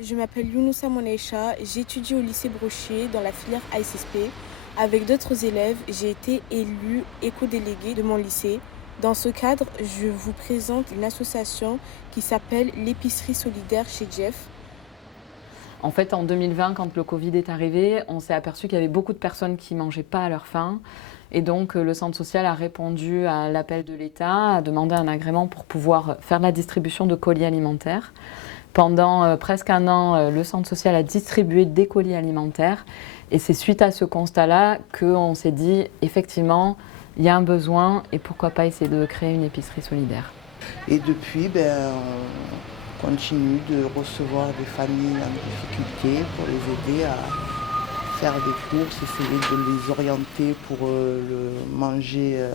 Je m'appelle Younoussa Monecha, j'étudie au lycée Brochier dans la filière ASSP. Avec d'autres élèves, j'ai été élue éco-déléguée de mon lycée. Dans ce cadre, je vous présente une association qui s'appelle l'Épicerie solidaire chez Jeff. En fait, en 2020, quand le Covid est arrivé, on s'est aperçu qu'il y avait beaucoup de personnes qui ne mangeaient pas à leur faim. Et donc, le centre social a répondu à l'appel de l'État, a demandé un agrément pour pouvoir faire la distribution de colis alimentaires. Pendant presque un an, le centre social a distribué des colis alimentaires. Et c'est suite à ce constat-là qu'on s'est dit, effectivement, il y a un besoin et pourquoi pas essayer de créer une épicerie solidaire. Et depuis, on continue de recevoir des familles en difficulté pour les aider à faire des courses, essayer de les orienter pour le manger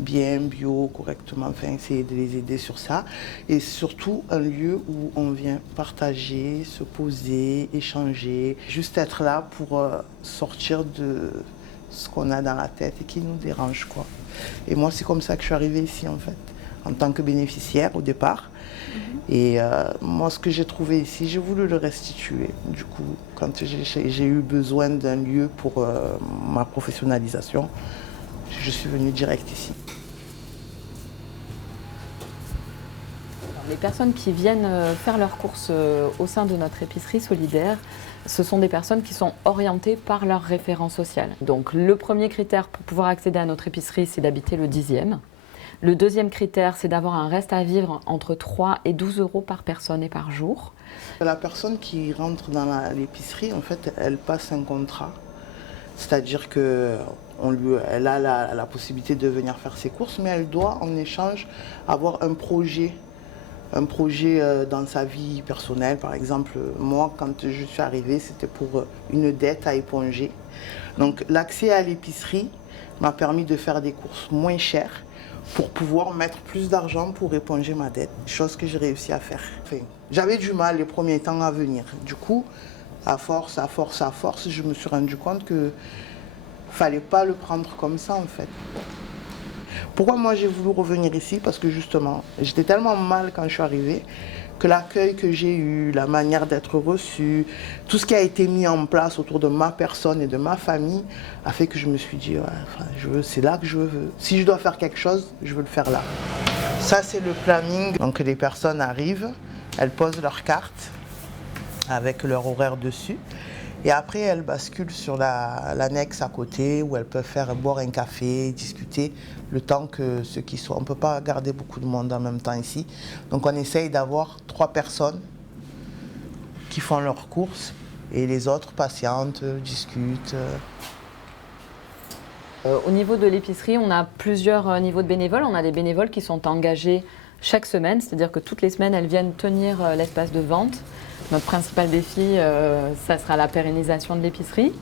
bien, bio, correctement, enfin essayer de les aider sur ça. Et surtout un lieu où on vient partager, se poser, échanger, juste être là pour sortir de ce qu'on a dans la tête et qui nous dérange, quoi. Et moi, c'est comme ça que je suis arrivée ici, en fait, en tant que bénéficiaire au départ. Et moi, ce que j'ai trouvé ici, j'ai voulu le restituer. Du coup, quand j'ai eu besoin d'un lieu pour ma professionnalisation, je suis venue direct ici. Les personnes qui viennent faire leurs courses au sein de notre épicerie solidaire, ce sont des personnes qui sont orientées par leur référent social. Donc le premier critère pour pouvoir accéder à notre épicerie, c'est d'habiter le 10e. Le deuxième critère, c'est d'avoir un reste à vivre entre 3 et 12 euros par personne et par jour. La personne qui rentre dans l'épicerie, en fait, elle passe un contrat. C'est-à-dire qu'elle a la possibilité de venir faire ses courses, mais elle doit en échange avoir un projet dans sa vie personnelle. Par exemple, moi, quand je suis arrivée, c'était pour une dette à éponger. Donc l'accès à l'épicerie m'a permis de faire des courses moins chères pour pouvoir mettre plus d'argent pour éponger ma dette, chose que j'ai réussi à faire. Enfin, j'avais du mal les premiers temps à venir. Du coup, à force, je me suis rendu compte que fallait pas le prendre comme ça, en fait. Pourquoi moi j'ai voulu revenir ici? Parce que justement, j'étais tellement mal quand je suis arrivée que l'accueil que j'ai eu, la manière d'être reçue, tout ce qui a été mis en place autour de ma personne et de ma famille a fait que je me suis dit, ouais, enfin, c'est là que je veux. Si je dois faire quelque chose, je veux le faire là. Ça, c'est le planning. Donc les personnes arrivent, elles posent leur carte avec leur horaire dessus. Et après, elles basculent sur l'annexe à côté où elles peuvent faire boire un café, discuter le temps que ceux qui soient. On ne peut pas garder beaucoup de monde en même temps ici. Donc on essaye d'avoir 3 personnes qui font leurs courses et les autres patientent, discutent. Au niveau de l'épicerie, on a plusieurs niveaux de bénévoles. On a des bénévoles qui sont engagés chaque semaine, c'est-à-dire que toutes les semaines, elles viennent tenir l'espace de vente. Notre principal défi, ça sera la pérennisation de l'épicerie,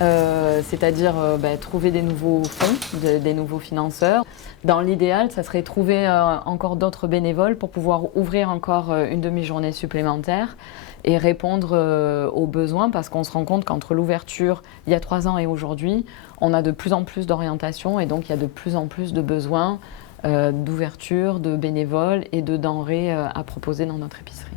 c'est-à-dire trouver des nouveaux fonds, des nouveaux financeurs. Dans l'idéal, ça serait trouver encore d'autres bénévoles pour pouvoir ouvrir encore une demi-journée supplémentaire et répondre aux besoins, parce qu'on se rend compte qu'entre l'ouverture il y a 3 ans et aujourd'hui, on a de plus en plus d'orientation et donc il y a de plus en plus de besoins d'ouverture, de bénévoles et de denrées à proposer dans notre épicerie.